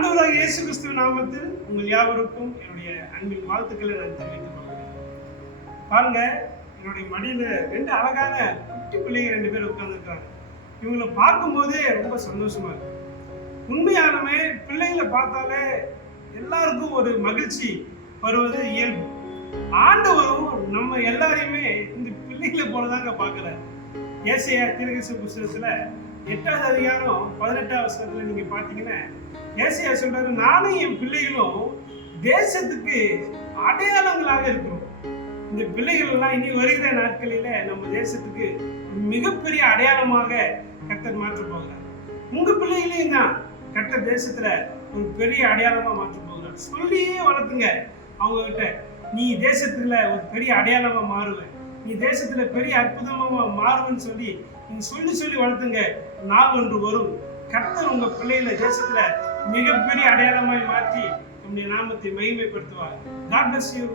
இயேசு கிறிஸ்துவ நாமத்தில் உங்கள் யாவருக்கும் என்னுடைய அன்பின் வாழ்த்துக்களை நான் தெரிவித்துக் கொள்கிறேன். பாருங்க என்னுடைய மடியில ரெண்டு அழகான குட்டி பிள்ளைங்க ரெண்டு பேர் உட்கார்ந்துருக்காங்க. இவங்களை பார்க்கும்போதே ரொம்ப சந்தோஷமா இருக்கு. உண்மையாலுமே பிள்ளைகளை பார்த்தாலே எல்லாருக்கும் ஒரு மகிழ்ச்சி வருவது இயல்பு. ஆண்டவரும் நம்ம எல்லாரையுமே இந்த பிள்ளைகளை போலதாங்க பார்க்கிறார். ஏசையா திருகசு புஸ்தகத்துல எட்டாவது அதிகாரம் பதினெட்டாவது வருஷத்துல நீங்க பாத்தீங்கன்னா ஏசியா சொல்றாரு நானும் என் பிள்ளைகளும் தேசத்துக்கு அடையாளங்களாக இருக்கிறோம். இந்த பிள்ளைகள் எல்லாம் இனி வருகிற நாட்களில நம்ம தேசத்துக்கு மிகப்பெரிய அடையாளமாக கர்த்தர் மாற்ற போகிறார். உங்க பிள்ளைகளையும் தான் கர்த்தர் தேசத்துல ஒரு பெரிய அடையாளமா மாற்ற போகிறார். சொல்லியே வளர்த்துங்க. அவங்க கிட்ட நீ தேசத்துல ஒரு பெரிய அடையாளமா மாறுவ. நீ தேசத்துல பெரிய அற்புதமா மாறுவேன்னு சொல்லி நீ சொல்லி சொல்லி வளர்த்துங்க. நாள் ஒன்று வரும். கர்த்தர் உங்க பிள்ளைகளை தேசத்துல மிகப்பெரிய அடையாளமாய் மாற்றி உங்களுடைய நாமத்தை மகிமைப்படுத்துவார். God bless you.